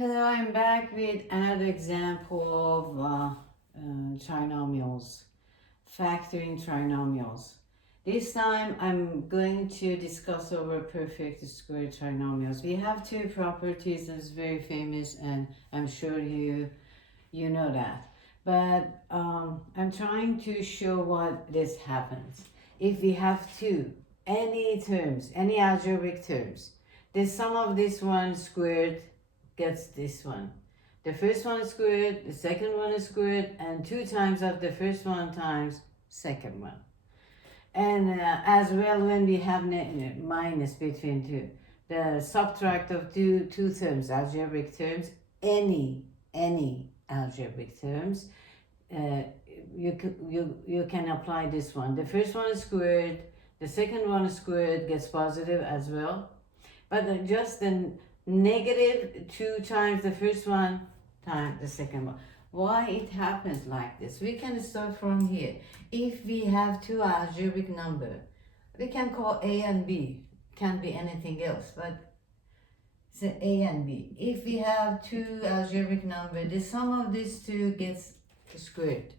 Hello, I'm back with another example of trinomials, factoring trinomials. This time I'm going to discuss over perfect square trinomials. We have two properties that's very famous, and I'm sure you know that. But I'm trying to show what this happens. If we have any algebraic terms, the sum of this one squared gets this one. The first one is squared, the second one is squared, and 2 times of the first one times second one. And as well, when we have minus between two, the subtract of two terms, algebraic terms, any algebraic terms, you can apply this one. The first one is squared, the second one is squared, gets positive as well. But just the negative 2 times the first one times the second one. Why it happens like this? We can start from here. If we have two algebraic number, we can call A and B. Can't be anything else, but it's A and B. If we have two algebraic number, the sum of these two gets squared.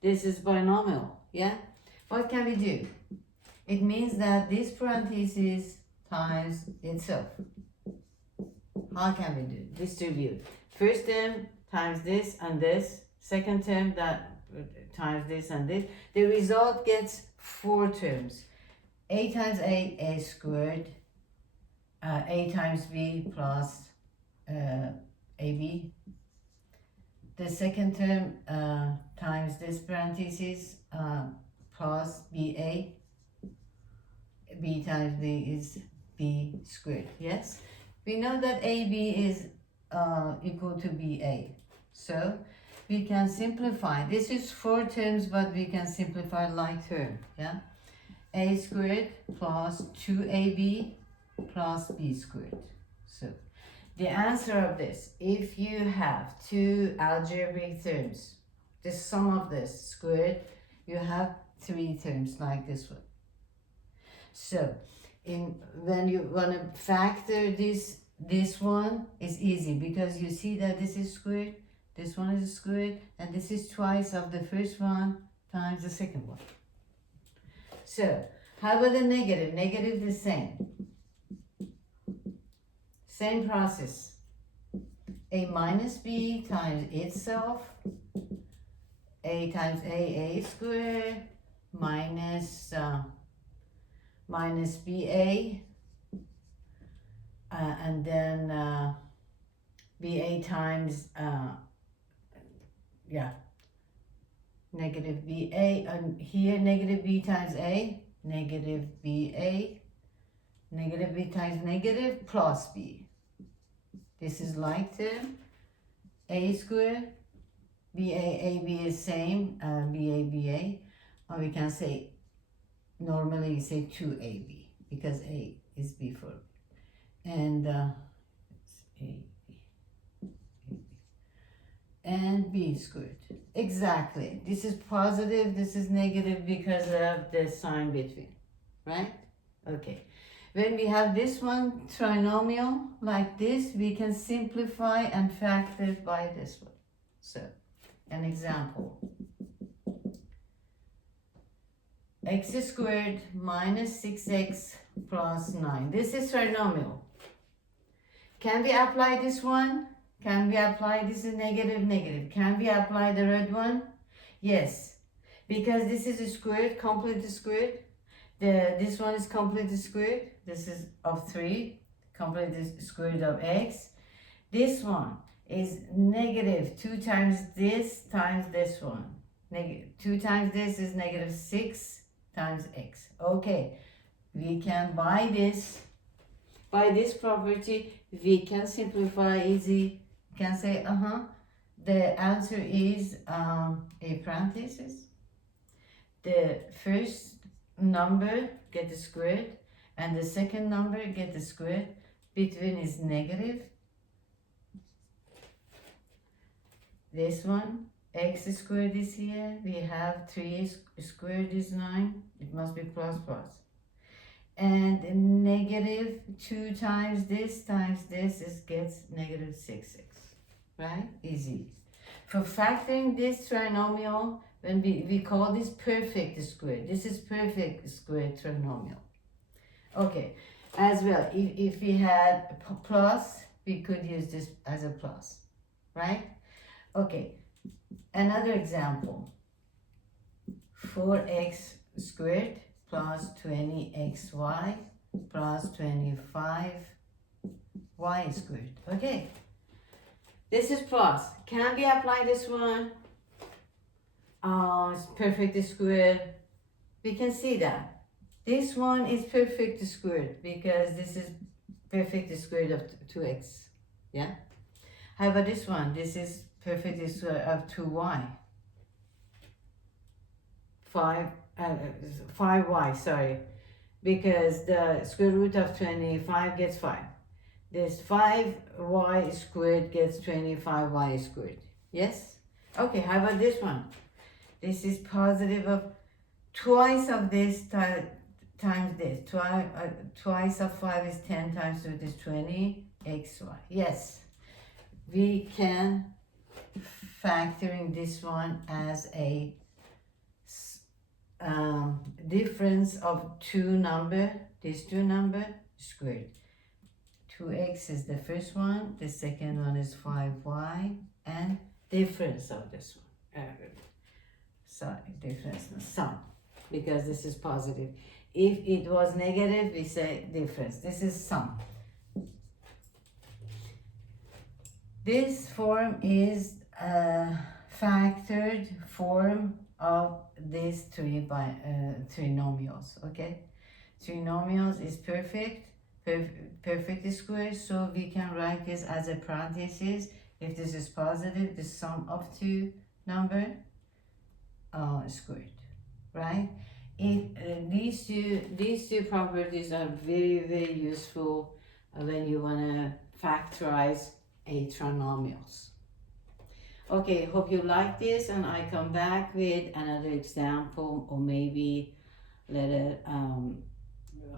This is binomial, yeah? What can we do? It means that this parenthesis times itself. How can we do? Distribute. First term times this and this. Second term that times this and this. The result gets 4 terms. A times A squared. A times B plus AB. The second term times this parenthesis plus BA. B times B is B squared. Yes? We know that AB is equal to BA. So we can simplify. This is 4 terms, but we can simplify like term. Yeah? A squared plus 2AB plus B squared. So the answer of this, if you have two algebraic terms, the sum of this squared, you have 3 terms like this one. So when you want to factor this one is easy, because you see that this is squared, this one is squared, and this is twice of the first one times the second one. So how about the negative? Negative the same. Same process. A minus B times itself. A times A squared minus BA, and then BA times, negative BA, and here negative B times A, negative BA, negative B times negative plus B. This is like term. A squared, BA, AB is same, BA, BA, or we can say, normally we say 2AB, because A is before. And it's A, and B squared. Exactly. This is positive, this is negative because of the sign between, right? Okay. When we have this one trinomial like this, we can simplify and factor by this one. So, an example. X squared minus 6x plus 9. This is trinomial. Can we apply this one? Can we apply this is negative, negative? Can we apply the red one? Yes, because this is a squared, completely squared. This one is completely squared. This is of 3, completely squared of x. This one is negative 2 times this one. Negative 2 times this is negative 6 times x. Okay, we can by this property, we can simplify easy. We can say, the answer is a parenthesis. The first number get the squared, and the second number get the squared. Between is negative. This one, x squared is here. We have 3 squared is 9. It must be plus plus. and negative 2 times this is gets negative 6x, right? Easy. For factoring this trinomial, when we call this perfect square. This is perfect square trinomial. Okay, as well, if we had plus, we could use this as a plus, right? Okay, another example. 4x squared plus 20xy plus 25y squared. Okay, this is plus. Can we apply this one? It's perfect squared. We can see that. This one is perfect squared because this is perfect squared of 2x. Yeah? How about this one? This is perfect square of 2y. 5y, sorry. Because the square root of 25 gets 5. This 5y squared gets 25y squared. Yes? Okay, how about this one? This is positive of twice of this times this. Twice of 5 is 10 times 2 is 20 xy. Yes, we can factoring this one as a difference of these two number squared. 2x is the first one, the second one is 5y, and difference of this one. Difference, sum, because this is positive. If it was negative, we say difference. This is sum. This form is a factored form of these trinomials, okay? Trinomials is perfect square, so we can write this as a parenthesis. If this is positive, the sum of two number squared, right? These two properties are very useful when you want to factorize a trinomials. Okay, hope you like this, and I come back with another example, or maybe little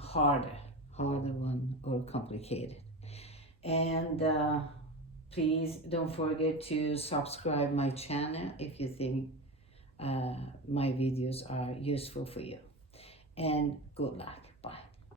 harder one, or complicated. And please don't forget to subscribe my channel if you think my videos are useful for you. And good luck.